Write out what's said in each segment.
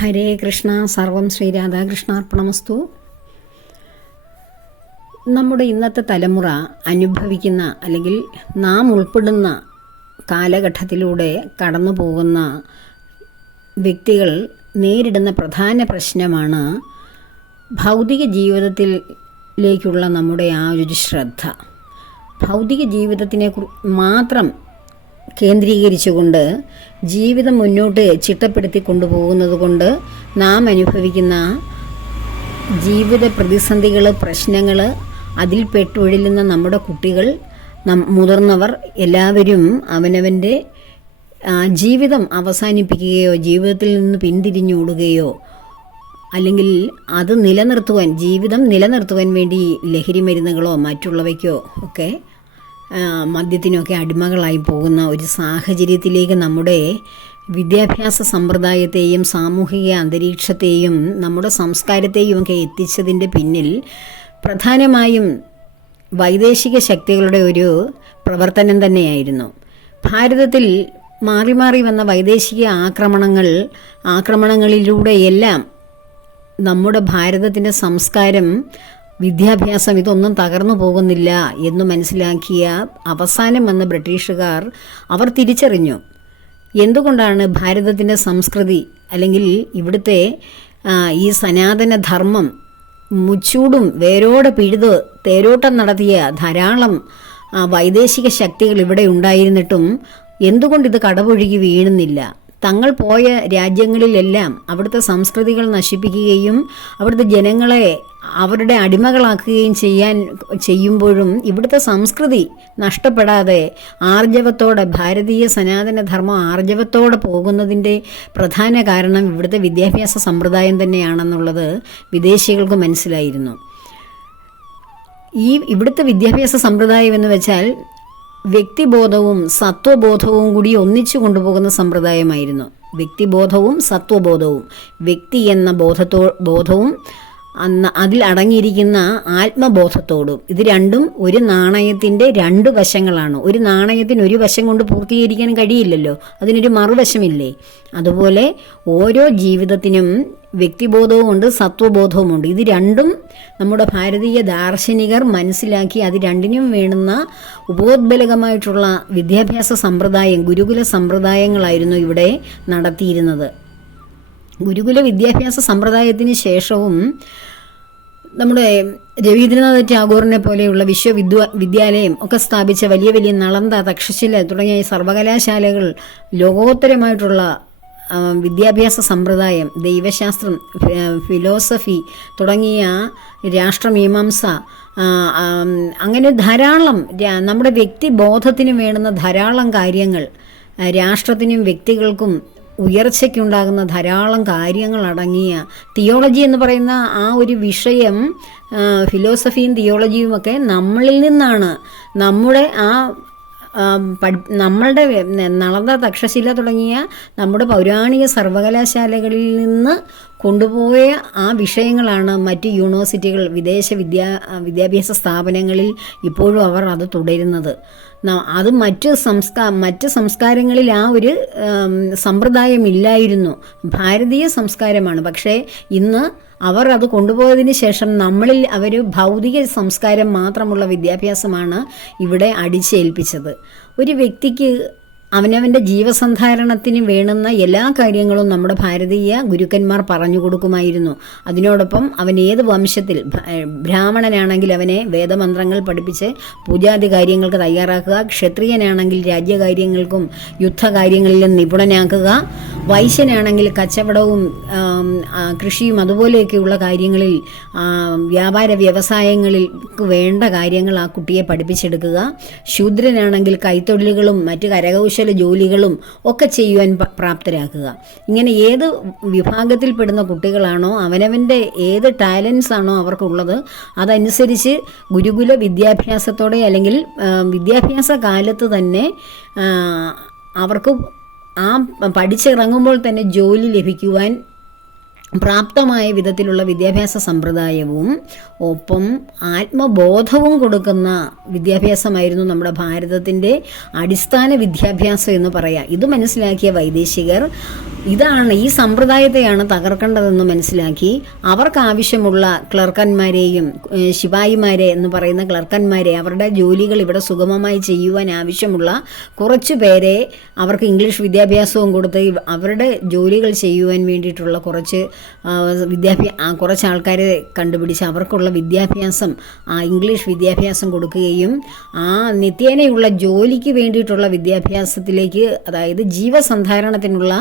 ഹരേ കൃഷ്ണ. സർവം ശ്രീ രാധാകൃഷ്ണാർപ്പണമസ്തു. നമ്മുടെ ഇന്നത്തെ തലമുറ അനുഭവിക്കുന്ന അല്ലെങ്കിൽ നാം ഉൾപ്പെടുന്ന കാലഘട്ടത്തിലൂടെ കടന്നു പോകുന്ന വ്യക്തികൾ നേരിടുന്ന പ്രധാന പ്രശ്നമാണ് ഭൗതിക ജീവിതത്തിലേക്കുള്ള നമ്മുടെ ആ ഒരു ശ്രദ്ധ. ഭൗതിക ജീവിതത്തിനെ മാത്രം കേന്ദ്രീകരിച്ചുകൊണ്ട് ജീവിതം മുന്നോട്ട് ചിട്ടപ്പെടുത്തി കൊണ്ടുപോകുന്നത് കൊണ്ട് നാം അനുഭവിക്കുന്ന ജീവിത പ്രതിസന്ധികൾ, പ്രശ്നങ്ങൾ, അതിൽ പെട്ടുഴലുന്ന നമ്മുടെ കുട്ടികൾ, മുതിർന്നവർ എല്ലാവരും അവനവൻ്റെ ജീവിതം അവസാനിപ്പിക്കുകയോ ജീവിതത്തിൽ നിന്ന് പിന്തിരിഞ്ഞോടുകയോ അല്ലെങ്കിൽ അത് ജീവിതം നിലനിർത്തുവാൻ വേണ്ടി ലഹരി മരുന്നുകളോ മറ്റുള്ളവയ്ക്കോ ഒക്കെ മദ്യത്തിനൊക്കെ അടിമകളായി പോകുന്ന ഒരു സാഹചര്യത്തിലേക്ക് നമ്മുടെ വിദ്യാഭ്യാസ സമ്പ്രദായത്തെയും സാമൂഹിക അന്തരീക്ഷത്തെയും നമ്മുടെ സംസ്കാരത്തെയും ഒക്കെ എത്തിച്ചതിൻ്റെ പിന്നിൽ പ്രധാനമായും വൈദേശിക ശക്തികളുടെ ഒരു പ്രവർത്തനം തന്നെയായിരുന്നു. ഭാരതത്തിൽ മാറി മാറി വന്ന വൈദേശിക ആക്രമണങ്ങളിലൂടെയെല്ലാം നമ്മുടെ ഭാരതത്തിൻ്റെ സംസ്കാരം, വിദ്യാഭ്യാസം ഇതൊന്നും തകർന്നു പോകുന്നില്ല എന്ന് മനസ്സിലാക്കിയ അവസാനം വന്ന ബ്രിട്ടീഷുകാർ അവർ തിരിച്ചറിഞ്ഞു. എന്തുകൊണ്ടാണ് ഭാരതത്തിൻ്റെ സംസ്കൃതി അല്ലെങ്കിൽ ഇവിടുത്തെ ഈ സനാതന ധർമ്മം മുച്ചൂടും വേരോടെ പിഴുത് തേരോട്ടം നടത്തിയ ധാരാളം വൈദേശിക ശക്തികൾ ഇവിടെ ഉണ്ടായിരുന്നിട്ടും എന്തുകൊണ്ടിത് കടപുഴകി വീഴുന്നില്ല? തങ്ങൾ പോയ രാജ്യങ്ങളിലെല്ലാം അവിടുത്തെ സംസ്കൃതികൾ നശിപ്പിക്കുകയും അവിടുത്തെ ജനങ്ങളെ അവരുടെ അടിമകളാക്കുകയും ചെയ്യുമ്പോഴും ഇവിടുത്തെ സംസ്കൃതി നഷ്ടപ്പെടാതെ ആർജവത്തോടെ ഭാരതീയ സനാതനധർമ്മം ആർജവത്തോടെ പോകുന്നതിൻ്റെ പ്രധാന കാരണം ഇവിടുത്തെ വിദ്യാഭ്യാസ സമ്പ്രദായം തന്നെയാണെന്നുള്ളത് വിദേശികൾക്ക് മനസ്സിലായിരുന്നു. ഇവിടുത്തെ വിദ്യാഭ്യാസ സമ്പ്രദായം എന്ന് വെച്ചാൽ വ്യക്തിബോധവും സത്വബോധവും കൂടി ഒന്നിച്ചു കൊണ്ടുപോകുന്ന സമ്പ്രദായമായിരുന്നു. വ്യക്തിബോധവും സത്വബോധവും, വ്യക്തി എന്ന ബോധവും അതിൽ അടങ്ങിയിരിക്കുന്ന ആത്മബോധത്തോടും, ഇത് രണ്ടും ഒരു നാണയത്തിൻ്റെ രണ്ട് വശങ്ങളാണ്. ഒരു നാണയത്തിന് ഒരു വശം കൊണ്ട് പൂർത്തീകരിക്കാൻ കഴിയില്ലല്ലോ, അതിനൊരു മറുവശമില്ലേ? അതുപോലെ ഓരോ ജീവിതത്തിനും വ്യക്തിബോധവുമുണ്ട്, സത്വബോധവുമുണ്ട്. ഇത് രണ്ടും നമ്മുടെ ഭാരതീയ ദാർശനികർ മനസ്സിലാക്കി അത് രണ്ടിനും വേണ്ടുന്ന ഉപോദ്ബലകമായിട്ടുള്ള വിദ്യാഭ്യാസ സമ്പ്രദായം, ഗുരുകുല സമ്പ്രദായങ്ങളായിരുന്നു ഇവിടെ നടത്തിയിരുന്നത്. ഗുരുകുല വിദ്യാഭ്യാസ സമ്പ്രദായത്തിന് ശേഷവും നമ്മുടെ രവീന്ദ്രനാഥ് ടാഗോറിനെ പോലെയുള്ള വിദ്യാലയം ഒക്കെ സ്ഥാപിച്ച വലിയ വലിയ നളന്ദ, തക്ഷശില തുടങ്ങിയ സർവകലാശാലകൾ ലോകോത്തരമായിട്ടുള്ള വിദ്യാഭ്യാസ സമ്പ്രദായം, ദൈവശാസ്ത്രം, ഫിലോസഫി തുടങ്ങിയ രാഷ്ട്രമീമാംസ, അങ്ങനെ ധാരാളം നമ്മുടെ വ്യക്തിബോധത്തിന് വേണ്ടുന്ന ധാരാളം കാര്യങ്ങൾ, രാഷ്ട്രത്തിനും വ്യക്തികൾക്കും ഉയർച്ചയ്ക്കുണ്ടാകുന്ന ധാരാളം കാര്യങ്ങൾ അടങ്ങിയ തിയോളജി എന്ന് പറയുന്ന ആ ഒരു വിഷയം, ഫിലോസഫിയും തിയോളജിയുമൊക്കെ നമ്മളിൽ നിന്നാണ്, നമ്മളുടെ നളന്ദ, തക്ഷശില തുടങ്ങിയ നമ്മുടെ പൗരാണിക സർവകലാശാലകളിൽ നിന്ന് കൊണ്ടുപോയ ആ വിഷയങ്ങളാണ് മറ്റ് യൂണിവേഴ്സിറ്റികൾ, വിദേശ വിദ്യാഭ്യാസ സ്ഥാപനങ്ങളിൽ ഇപ്പോഴും അവർ അത് തുടരുന്നത്. അത് മറ്റ് സംസ്കാരങ്ങളിൽ ആ ഒരു സമ്പ്രദായം ഇല്ലായിരുന്നു. ഭാരതീയ സംസ്കാരമാണ്. പക്ഷേ ഇന്ന് അവർ അത് കൊണ്ടുപോയതിന് ശേഷം നമ്മളിൽ അവർ ഭൗതിക സംസ്കാരം മാത്രമുള്ള വിദ്യാഭ്യാസമാണ് ഇവിടെ അടിച്ചേൽപ്പിച്ചത്. ഒരു വ്യക്തിക്ക് അവനവൻ്റെ ജീവസന്ധാരണത്തിന് വേണ്ടുന്ന എല്ലാ കാര്യങ്ങളും നമ്മുടെ ഭാരതീയ ഗുരുക്കന്മാർ പറഞ്ഞു കൊടുക്കുമായിരുന്നു. അതിനോടൊപ്പം അവൻ ഏത് വംശത്തിൽ, ബ്രാഹ്മണനാണെങ്കിൽ അവനെ വേദമന്ത്രങ്ങൾ പഠിപ്പിച്ച് പൂജാതി കാര്യങ്ങൾക്ക് തയ്യാറാക്കുക, ക്ഷത്രിയനാണെങ്കിൽ രാജ്യകാര്യങ്ങൾക്കും യുദ്ധകാര്യങ്ങളിലും നിപുണനാക്കുക, വൈശ്യനാണെങ്കിൽ കച്ചവടവും കൃഷിയും അതുപോലെയൊക്കെയുള്ള കാര്യങ്ങളിൽ, വ്യാപാര വ്യവസായങ്ങളിൽ വേണ്ട കാര്യങ്ങൾ ആ കുട്ടിയെ പഠിപ്പിച്ചെടുക്കുക, ശൂദ്രനാണെങ്കിൽ കൈത്തൊഴിലുകളും മറ്റ് കരകൗശല ജോലികളും ഒക്കെ ചെയ്യുവാൻ പ്രാപ്തരാക്കുക. ഇങ്ങനെ ഏത് വിഭാഗത്തിൽപ്പെടുന്ന കുട്ടികളാണോ, അവനവൻ്റെ ഏത് ടാലൻസ് ആണോ അവർക്കുള്ളത്, അതനുസരിച്ച് ഗുരുകുല വിദ്യാഭ്യാസത്തോടെ അല്ലെങ്കിൽ വിദ്യാഭ്യാസ കാലത്ത് തന്നെ അവർക്ക് ആ പഠിച്ചിറങ്ങുമ്പോൾ തന്നെ ജോലി ലഭിക്കുവാൻ പ്രാപ്തമായ വിധത്തിലുള്ള വിദ്യാഭ്യാസ സമ്പ്രദായവും ഒപ്പം ആത്മബോധവും കൊടുക്കുന്ന വിദ്യാഭ്യാസമായിരുന്നു നമ്മുടെ ഭാരതത്തിൻ്റെ അടിസ്ഥാന വിദ്യാഭ്യാസം എന്ന് പറയാം. ഇത് മനസ്സിലാക്കിയ വൈദേശികർ ഇതാണ്, ഈ സമ്പ്രദായത്തെയാണ് തകർക്കേണ്ടതെന്ന് മനസ്സിലാക്കി അവർക്ക് ആവശ്യമുള്ള ക്ലർക്കന്മാരെയും ശിപായിമാരെ എന്ന് പറയുന്ന ക്ലർക്കന്മാരെ അവരുടെ ജോലികൾ ഇവിടെ സുഗമമായി ചെയ്യുവാൻ ആവശ്യമുള്ള കുറച്ചു പേരെ അവർക്ക് ഇംഗ്ലീഷ് വിദ്യാഭ്യാസവും കൊടുത്ത് അവരുടെ ജോലികൾ ചെയ്യുവാൻ വേണ്ടിയിട്ടുള്ള കുറച്ച് ആൾക്കാരെ കണ്ടുപിടിച്ച് അവർക്കുള്ള വിദ്യാഭ്യാസം, ഇംഗ്ലീഷ് വിദ്യാഭ്യാസം കൊടുക്കുകയും ആ നിത്യേനയുള്ള ജോലിക്ക് വേണ്ടിയിട്ടുള്ള വിദ്യാഭ്യാസത്തിലേക്ക്, അതായത് ജീവസന്ധാരണത്തിനുള്ള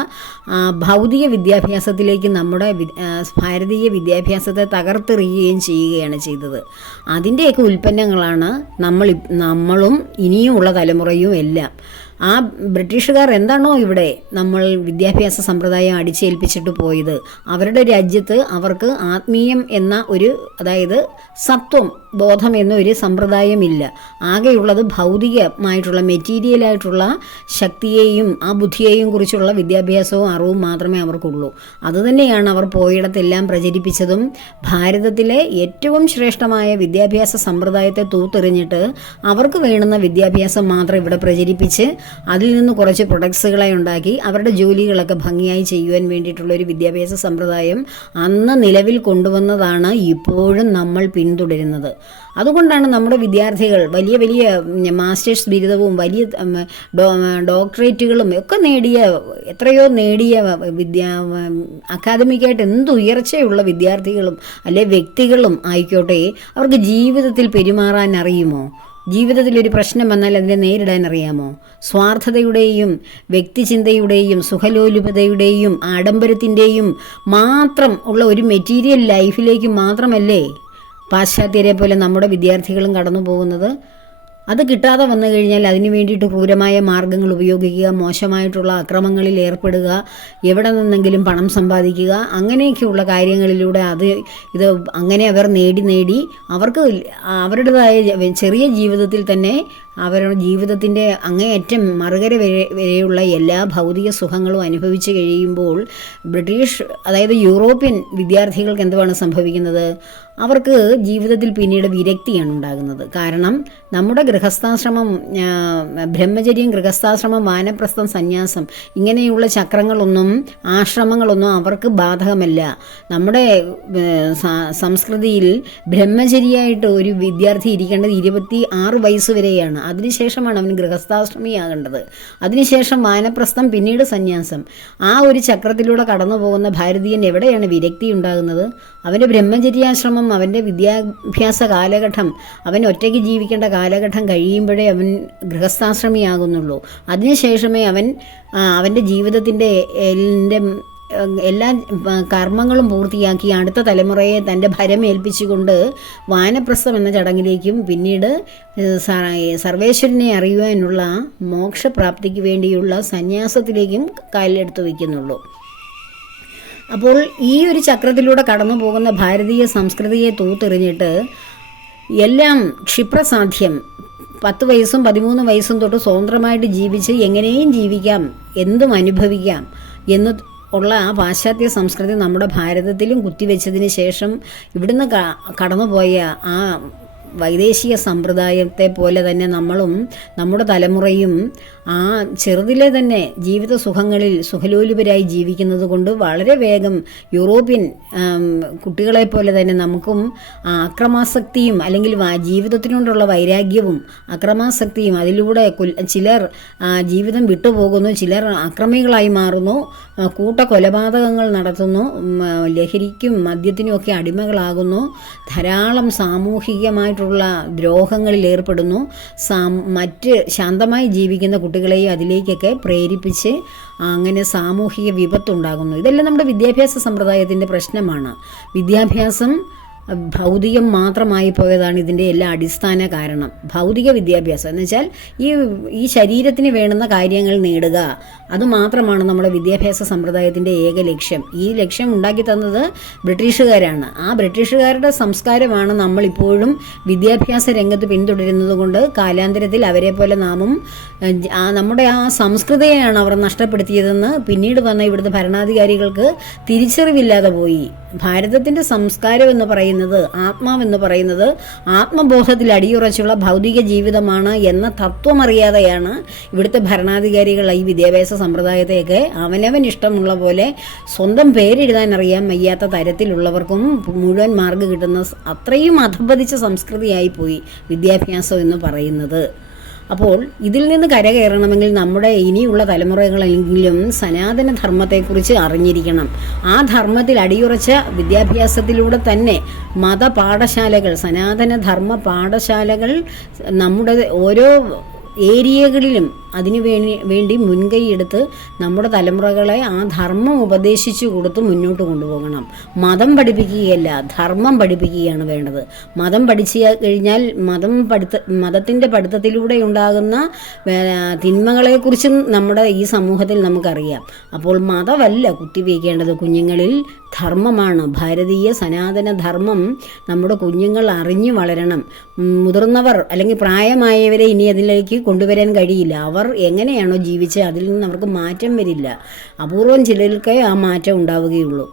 ഭൗതിക വിദ്യാഭ്യാസത്തിലേക്ക് നമ്മുടെ ഭാരതീയ വിദ്യാഭ്യാസത്തെ തകർത്തെറിയുകയും ചെയ്യുകയാണ് ചെയ്തത്. അതിൻ്റെയൊക്കെ ഉൽപ്പന്നങ്ങളാണ് നമ്മളും ഇനിയുമുള്ള തലമുറയും എല്ലാം. ആ ബ്രിട്ടീഷുകാർ എന്താണോ ഇവിടെ നമ്മൾ വിദ്യാഭ്യാസ സമ്പ്രദായം അടിച്ചേൽപ്പിച്ചിട്ട് പോയത്, അവരുടെ രാജ്യത്ത് അവർക്ക് ആത്മീയം എന്ന അതായത് സത്വം ബോധം എന്നൊരു സമ്പ്രദായമില്ല. ആകെയുള്ളത് ഭൗതികമായിട്ടുള്ള മെറ്റീരിയലായിട്ടുള്ള ശക്തിയെയും ആ ബുദ്ധിയെയും കുറിച്ചുള്ള വിദ്യാഭ്യാസവും അറിവും മാത്രമേ അവർക്കുള്ളൂ. അതുതന്നെയാണ് അവർ പോയിടത്തെല്ലാം പ്രചരിപ്പിച്ചതും. ഭാരതത്തിലെ ഏറ്റവും ശ്രേഷ്ഠമായ വിദ്യാഭ്യാസ സമ്പ്രദായത്തെ തൂത്തെറിഞ്ഞിട്ട് അവർക്ക് വേണ്ടുന്ന വിദ്യാഭ്യാസം മാത്രം ഇവിടെ പ്രചരിപ്പിച്ച് അതിൽ നിന്ന് കുറച്ച് പ്രൊഡക്ട്സുകളെ ഉണ്ടാക്കി അവരുടെ ജോലികളൊക്കെ ഭംഗിയായി ചെയ്യുവാൻ വേണ്ടിയിട്ടുള്ളൊരു വിദ്യാഭ്യാസ സമ്പ്രദായം അന്ന് നിലവിൽ കൊണ്ടുവന്നതാണ് ഇപ്പോഴും നമ്മൾ പിന്തുടരുന്നത്. അതുകൊണ്ടാണ് നമ്മുടെ വിദ്യാർത്ഥികൾ വലിയ വലിയ മാസ്റ്റേഴ്സ് ബിരുദവും വലിയ ഡോക്ടറേറ്റുകളും ഒക്കെ എത്രയോ നേടിയ അക്കാദമിക്കായിട്ട് എന്ത് ഉയർച്ചയുള്ള വിദ്യാർത്ഥികളും അല്ലെ വ്യക്തികളും ആയിക്കോട്ടെ, അവർക്ക് ജീവിതത്തിൽ പെരുമാറാൻ അറിയുമോ? ജീവിതത്തിലൊരു പ്രശ്നം വന്നാൽ അതിനെ നേരിടാൻ അറിയാമോ? സ്വാർത്ഥതയുടെയും വ്യക്തിചിന്തയുടെയും സുഖലോലുപതയുടെയും ആഡംബരത്തിൻ്റെയും മാത്രം ഉള്ള ഒരു മെറ്റീരിയൽ ലൈഫിലേക്ക് മാത്രമല്ലേ പാശ്ചാത്യരെ പോലെ നമ്മുടെ വിദ്യാർത്ഥികളും കടന്നു പോകുന്നത്? അത് കിട്ടാതെ വന്നു കഴിഞ്ഞാൽ അതിനു വേണ്ടിയിട്ട് ക്രൂരമായ മാർഗങ്ങൾ ഉപയോഗിക്കുക, മോശമായിട്ടുള്ള അക്രമങ്ങളിൽ ഏർപ്പെടുക, എവിടെ നിന്നെങ്കിലും പണം സമ്പാദിക്കുക, അങ്ങനെയൊക്കെയുള്ള കാര്യങ്ങളിലൂടെ അങ്ങനെ അവർ നേടി അവർക്ക് അവരുടേതായ ചെറിയ ജീവിതത്തിൽ തന്നെ അവരുടെ ജീവിതത്തിൻ്റെ അങ്ങേയറ്റം മറുകര വരെയുള്ള എല്ലാ ഭൗതിക സുഖങ്ങളും അനുഭവിച്ചു കഴിയുമ്പോൾ അതായത് യൂറോപ്യൻ വിദ്യാർത്ഥികൾക്ക് എന്തുവാണ് സംഭവിക്കുന്നത്? അവർക്ക് ജീവിതത്തിൽ പിന്നീട് വിരക്തിയാണ് ഉണ്ടാകുന്നത്. കാരണം നമ്മുടെ ഗൃഹസ്ഥാശ്രമം, ബ്രഹ്മചര്യം, ഗൃഹസ്ഥാശ്രമം, വാനപ്രസ്ഥം, സന്യാസം ഇങ്ങനെയുള്ള ചക്രങ്ങളൊന്നും ആശ്രമങ്ങളൊന്നും അവർക്ക് ബാധകമല്ല. നമ്മുടെ സംസ്കൃതിയിൽ ബ്രഹ്മചരിയായിട്ട് ഒരു വിദ്യാർത്ഥി ഇരിക്കേണ്ടത് 26 വയസ്സ് വരെയാണ്. അതിനുശേഷമാണ് അവന് ഗൃഹസ്ഥാശ്രമിയാകേണ്ടത്. അതിനുശേഷം വാനപ്രസ്ഥം, പിന്നീട് സന്യാസം. ആ ഒരു ചക്രത്തിലൂടെ കടന്നു പോകുന്ന ഭാരതീയൻ എവിടെയാണ് വിരക്തി ഉണ്ടാകുന്നത്? അവൻ്റെ ബ്രഹ്മചര്യാശ്രമം, അവൻ്റെ വിദ്യാഭ്യാസ കാലഘട്ടം, അവൻ ഒറ്റയ്ക്ക് ജീവിക്കേണ്ട കാലഘട്ടം കഴിയുമ്പോഴേ അവൻ ഗൃഹസ്ഥാശ്രമിയാകുന്നുള്ളൂ. അതിനുശേഷമേ അവൻ്റെ ജീവിതത്തിൻ്റെ എല്ലാ കർമ്മങ്ങളും പൂർത്തിയാക്കി അടുത്ത തലമുറയെ തൻ്റെ ഭരമേൽപ്പിച്ചുകൊണ്ട് വാനപ്രസ്ഥം എന്ന ചടങ്ങിലേക്കും പിന്നീട് സർവേശ്വരനെ അറിയുവാനുള്ള മോക്ഷപ്രാപ്തിക്ക് വേണ്ടിയുള്ള സന്യാസത്തിലേക്കും കാലെടുത്ത് വയ്ക്കുന്നുള്ളൂ. അപ്പോൾ ഈ ഒരു ചക്രത്തിലൂടെ കടന്നു പോകുന്ന ഭാരതീയ സംസ്കൃതിയെ തൂത്തെറിഞ്ഞിട്ട് എല്ലാം ക്ഷിപ്രസാധ്യം, 10 വയസ്സും 13 വയസ്സും തൊട്ട് സ്വതന്ത്രമായിട്ട് ജീവിച്ച് എങ്ങനെയും ജീവിക്കാം, എന്തും അനുഭവിക്കാം എന്ന് ഉള്ള ആ പാശ്ചാത്യ സംസ്കൃതി നമ്മുടെ ഭാരതത്തിലും കുത്തിവെച്ചതിന് ശേഷം ഇവിടുന്ന് കടന്നുപോയ ആ വൈദേശിക സമ്പ്രദായത്തെ പോലെ തന്നെ നമ്മളും നമ്മുടെ തലമുറയും ആ ചെറുതിലെ തന്നെ ജീവിത സുഖങ്ങളിൽ സുഖലോലുപരായി ജീവിക്കുന്നത് കൊണ്ട് വളരെ വേഗം യൂറോപ്യൻ കുട്ടികളെ പോലെ തന്നെ നമുക്കും അക്രമാസക്തിയും അല്ലെങ്കിൽ ജീവിതത്തിനോടുള്ള വൈരാഗ്യവും അക്രമാസക്തിയും, അതിലൂടെ ചിലർ ജീവിതം വിട്ടുപോകുന്നു, ചിലർ അക്രമികളായി മാറുന്നു, കൂട്ടക്കൊലപാതകങ്ങൾ നടത്തുന്നു, ലഹരിക്കും മദ്യത്തിനുമൊക്കെ അടിമകളാകുന്നു, ധാരാളം സാമൂഹികമായിട്ടുള്ള ദ്രോഹങ്ങളിൽ ഏർപ്പെടുന്നു, മറ്റ് ശാന്തമായി ജീവിക്കുന്ന കുട്ടികളെയും അതിലേക്കൊക്കെ പ്രേരിപ്പിച്ച് അങ്ങനെ സാമൂഹിക വിപത്തുണ്ടാകുന്നു. ഇതെല്ലാം നമ്മുടെ വിദ്യാഭ്യാസ സമ്പ്രദായത്തിൻ്റെ പ്രശ്നമാണ്. വിദ്യാഭ്യാസം ഭൗതികം മാത്രമായി പോയതാണ് ഇതിൻ്റെ എല്ലാ അടിസ്ഥാന കാരണം. ഭൗതിക വിദ്യാഭ്യാസം എന്ന് വെച്ചാൽ ഈ ശരീരത്തിന് വേണ്ടുന്ന കാര്യങ്ങൾ നേടുക, അതുമാത്രമാണ് നമ്മുടെ വിദ്യാഭ്യാസ സമ്പ്രദായത്തിൻ്റെ ഏക ലക്ഷ്യം. ഈ ലക്ഷ്യം ഉണ്ടാക്കി തന്നത് ബ്രിട്ടീഷുകാരാണ്. ആ ബ്രിട്ടീഷുകാരുടെ സംസ്കാരമാണ് നമ്മളിപ്പോഴും വിദ്യാഭ്യാസ രംഗത്ത് പിന്തുടരുന്നത് കൊണ്ട് കാലാന്തരത്തിൽ അവരെ പോലെ നാമും നമ്മുടെ ആ സംസ്കൃതിയെയാണ് അവർ നഷ്ടപ്പെടുത്തിയതെന്ന് പിന്നീട് വന്ന ഇവിടുത്തെ ഭരണാധികാരികൾക്ക് തിരിച്ചറിവില്ലാതെ പോയി. ഭാരതത്തിൻ്റെ സംസ്കാരം എന്ന് പറയുന്നത്, ആത്മാവെന്ന് പറയുന്നത് ആത്മബോധത്തിൽ അടിയുറച്ചുള്ള ഭൗതിക ജീവിതമാണ് എന്ന തത്വമറിയാതെയാണ് ഇവിടുത്തെ ഭരണാധികാരികൾ ഈ വിദ്യാഭ്യാസ സമ്പ്രദായത്തെയൊക്കെ അവനവൻ ഇഷ്ടമുള്ള പോലെ സ്വന്തം പേരെഴുതാൻ അറിയാൻ വയ്യാത്ത തരത്തിലുള്ളവർക്കും മുഴുവൻ മാർക്ക് കിട്ടുന്ന അത്രയും അധപതിച്ച സംസ്കൃതിയായി പോയി വിദ്യാഭ്യാസം എന്ന് പറയുന്നത്. അപ്പോൾ ഇതിൽ നിന്ന് കരകയറണമെങ്കിൽ നമ്മുടെ ഇനിയുള്ള തലമുറകളെങ്കിലും സനാതന ധർമ്മത്തെക്കുറിച്ച് അറിഞ്ഞിരിക്കണം. ആ ധർമ്മത്തിൽ അടിയുറച്ച വിദ്യാഭ്യാസത്തിലൂടെ തന്നെ മതപാഠശാലകൾ, സനാതന ധർമ്മ പാഠശാലകൾ നമ്മുടെ ഓരോ ഏരിയകളിലും അതിനു വേണ്ടി മുൻകൈയെടുത്ത് നമ്മുടെ തലമുറകളെ ആ ധർമ്മം ഉപദേശിച്ചു കൊടുത്ത് മുന്നോട്ട് കൊണ്ടുപോകണം. മതം പഠിപ്പിക്കുകയല്ല, ധർമ്മം പഠിപ്പിക്കുകയാണ് വേണ്ടത്. മതം പഠിച്ചു കഴിഞ്ഞാൽ മതത്തിൻ്റെ പഠിത്തത്തിലൂടെ ഉണ്ടാകുന്ന തിന്മകളെക്കുറിച്ചും നമ്മുടെ ഈ സമൂഹത്തിൽ നമുക്കറിയാം. അപ്പോൾ മതമല്ല കുത്തിവയ്ക്കേണ്ടത്, കുഞ്ഞുങ്ങളിൽ ധർമ്മമാണ്. ഭാരതീയ സനാതന ധർമ്മം നമ്മുടെ കുഞ്ഞുങ്ങൾ അറിഞ്ഞു വളരണം. മുതിർന്നവർ അല്ലെങ്കിൽ പ്രായമായവരെ ഇനി അതിലേക്ക് കൊണ്ടുവരാൻ കഴിയില്ല. അവർ എങ്ങനെയാണോ ജീവിച്ചത് അതിൽ നിന്ന് അവർക്ക് മാറ്റം വരില്ല. അപൂർവം ചിലർക്കേ ആ മാറ്റം ഉണ്ടാവുകയുള്ളൂ.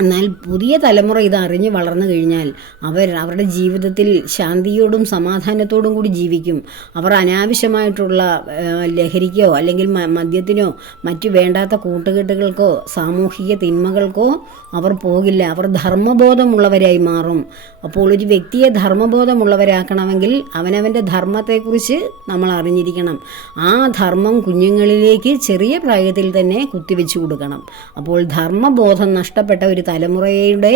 എന്നാൽ പുതിയ തലമുറ ഇത് അറിഞ്ഞ് വളർന്നു കഴിഞ്ഞാൽ അവരുടെ ജീവിതത്തിൽ ശാന്തിയോടും സമാധാനത്തോടും കൂടി ജീവിക്കും. അവർ അനാവശ്യമായിട്ടുള്ള ലഹരിക്കോ അല്ലെങ്കിൽ മദ്യത്തിനോ മറ്റു വേണ്ടാത്ത കൂട്ടുകെട്ടുകൾക്കോ സാമൂഹിക തിന്മകൾക്കോ അവർ പോകില്ല. അവർ ധർമ്മബോധമുള്ളവരായി മാറും. അപ്പോൾ ഒരു വ്യക്തിയെ ധർമ്മബോധമുള്ളവരാക്കണമെങ്കിൽ അവനവൻ്റെ ധർമ്മത്തെക്കുറിച്ച് നമ്മൾ അറിഞ്ഞിരിക്കണം. ആ ധർമ്മം കുഞ്ഞുങ്ങളിലേക്ക് ചെറിയ പ്രായത്തിൽ തന്നെ കുത്തിവെച്ചു കൊടുക്കണം. അപ്പോൾ ധർമ്മബോധം നഷ്ടപ്പെട്ട ഒരു തലമുറയുടെ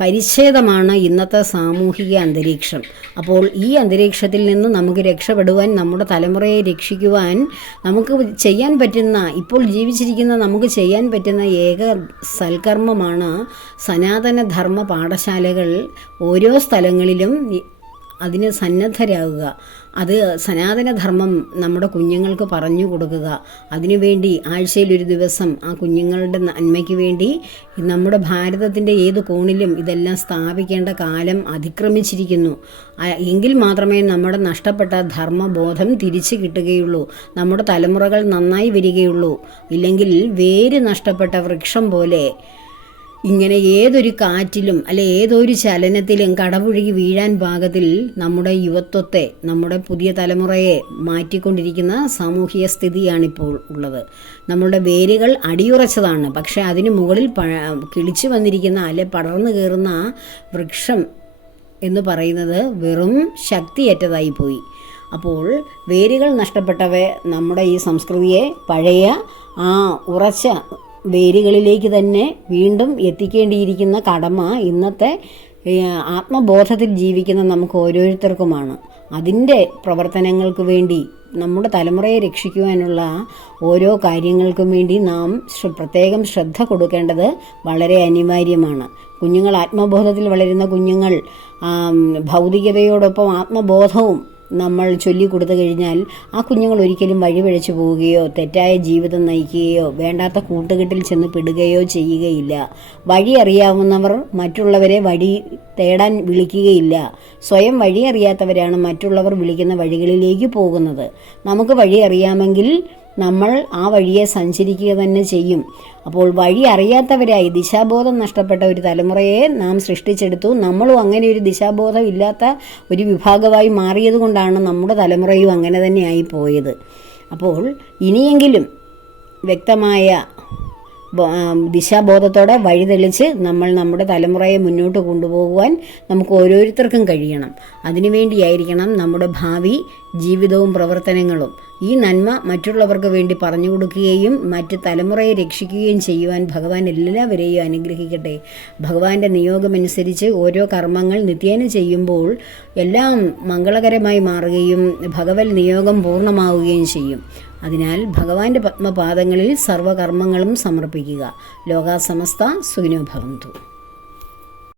പരിച്ഛേദമാണ് ഇന്നത്തെ സാമൂഹിക അന്തരീക്ഷം. അപ്പോൾ ഈ അന്തരീക്ഷത്തിൽ നിന്ന് നമുക്ക് രക്ഷപ്പെടുവാൻ, നമ്മുടെ തലമുറയെ രക്ഷിക്കുവാൻ നമുക്ക് ചെയ്യാൻ പറ്റുന്ന, ഇപ്പോൾ ജീവിച്ചിരിക്കുന്ന നമുക്ക് ചെയ്യാൻ പറ്റുന്ന ഏക സൽക്കർമ്മമാണ് സനാതന ധർമ്മ പാഠശാലകൾ ഓരോ സ്ഥലങ്ങളിലും അതിന് സന്നദ്ധരാകുക. അത് സനാതനധർമ്മം നമ്മുടെ കുഞ്ഞുങ്ങൾക്ക് പറഞ്ഞു കൊടുക്കുക. അതിനുവേണ്ടി ആഴ്ചയിലൊരു ദിവസം ആ കുഞ്ഞുങ്ങളുടെ നന്മയ്ക്ക് വേണ്ടി നമ്മുടെ ഭാരതത്തിൻ്റെ ഏത് കോണിലും ഇതെല്ലാം സ്ഥാപിക്കേണ്ട കാലം അതിക്രമിച്ചിരിക്കുന്നു. എങ്കിൽ മാത്രമേ നമ്മുടെ നഷ്ടപ്പെട്ട ധർമ്മബോധം തിരിച്ചു കിട്ടുകയുള്ളൂ, നമ്മുടെ തലമുറകൾ നന്നായി വരികയുള്ളൂ. ഇല്ലെങ്കിൽ വേര് നഷ്ടപ്പെട്ട വൃക്ഷം പോലെ ഇങ്ങനെ ഏതൊരു കാറ്റിലും അല്ലെ ഏതൊരു ചലനത്തിലും കടപുഴകി വീഴാൻ പാകത്തിൽ നമ്മുടെ യുവത്വത്തെ, നമ്മുടെ പുതിയ തലമുറയെ മാറ്റിക്കൊണ്ടിരിക്കുന്ന സാമൂഹിക സ്ഥിതിയാണിപ്പോൾ ഉള്ളത്. നമ്മളുടെ വേരുകൾ അടിയുറച്ചതാണ്, പക്ഷെ അതിന് മുകളിൽ കിളിച്ചു വന്നിരിക്കുന്ന അല്ലെ പടർന്നു കയറുന്ന വൃക്ഷം എന്ന് പറയുന്നത് വെറും ശക്തിയറ്റതായി പോയി. അപ്പോൾ വേരുകൾ നഷ്ടപ്പെട്ടവ നമ്മുടെ ഈ സംസ്കൃതിയെ പഴയ ആ ഉറച്ച വേരുകളിലേക്ക് തന്നെ വീണ്ടും എത്തിക്കേണ്ടിയിരിക്കുന്ന കടമ ഇന്നത്തെ ആത്മബോധത്തിൽ ജീവിക്കുന്ന നമുക്ക് ഓരോരുത്തർക്കുമാണ്. അതിൻ്റെ പ്രവർത്തനങ്ങൾക്ക് വേണ്ടി നമ്മുടെ തലമുറയെ രക്ഷിക്കുവാനുള്ള ഓരോ കാര്യങ്ങൾക്കും വേണ്ടി നാം പ്രത്യേകം ശ്രദ്ധ കൊടുക്കേണ്ടത് വളരെ അനിവാര്യമാണ്. കുഞ്ഞുങ്ങൾ ആത്മബോധത്തിൽ വളരുന്ന കുഞ്ഞുങ്ങൾ ഭൗതികതയോടൊപ്പം ആത്മബോധവും നമ്മൾ ചൊല്ലിക്കൊടുത്തു കഴിഞ്ഞാൽ ആ കുഞ്ഞുങ്ങൾ ഒരിക്കലും വഴിപിഴച്ചു പോവുകയോ തെറ്റായ ജീവിതം നയിക്കുകയോ വേണ്ടാത്ത കൂട്ടുകെട്ടിൽ ചെന്ന് പെടുകയോ ചെയ്യുകയില്ല. വഴി അറിയാവുന്നവർ മറ്റുള്ളവരെ വഴി തേടാൻ വിളിക്കുകയില്ല. സ്വയം വഴി അറിയാത്തവരാണ് മറ്റുള്ളവർ വിളിക്കുന്ന വഴികളിലേക്ക് പോകുന്നത്. നമുക്ക് വഴി അറിയാമെങ്കിൽ നമ്മൾ ആ വഴിയെ സഞ്ചരിക്കുക തന്നെ ചെയ്യും. അപ്പോൾ വഴി അറിയാത്തവരായി ദിശാബോധം നഷ്ടപ്പെട്ട ഒരു തലമുറയെ നാം സൃഷ്ടിച്ചെടുത്തു. നമ്മളും അങ്ങനെ ഒരു ദിശാബോധം ഇല്ലാത്ത ഒരു വിഭാഗമായി മാറിയത് കൊണ്ടാണ് നമ്മുടെ തലമുറയും അങ്ങനെ തന്നെയായി പോയത്. അപ്പോൾ ഇനിയെങ്കിലും വ്യക്തമായ ദിശാബോധത്തോടെ വഴിതെളിച്ച് നമ്മൾ നമ്മുടെ തലമുറയെ മുന്നോട്ട് കൊണ്ടുപോകുവാൻ നമുക്ക് ഓരോരുത്തർക്കും കഴിയണം. അതിനുവേണ്ടിയായിരിക്കണം നമ്മുടെ ഭാവി ജീവിതവും പ്രവർത്തനങ്ങളും. ഈ നന്മ മറ്റുള്ളവർക്ക് വേണ്ടി പറഞ്ഞു കൊടുക്കുകയും മറ്റ് തലമുറയെ രക്ഷിക്കുകയും ചെയ്യുവാൻ ഭഗവാൻ എല്ലാവരെയും അനുഗ്രഹിക്കട്ടെ. ഭഗവാന്റെ നിയോഗമനുസരിച്ച് ഓരോ കർമ്മങ്ങൾ നിത്യേന ചെയ്യുമ്പോൾ എല്ലാം മംഗളകരമായി മാറുകയും ഭഗവത് നിയോഗം പൂർണ്ണമാവുകയും ചെയ്യും. അതിനാൽ ഭഗവാന്റെ പത്മപാദങ്ങളിൽ സർവകർമ്മങ്ങളും സമർപ്പിക്കുക. ലോകാ സമസ്ത സുഖിനോ ഭവന്തു.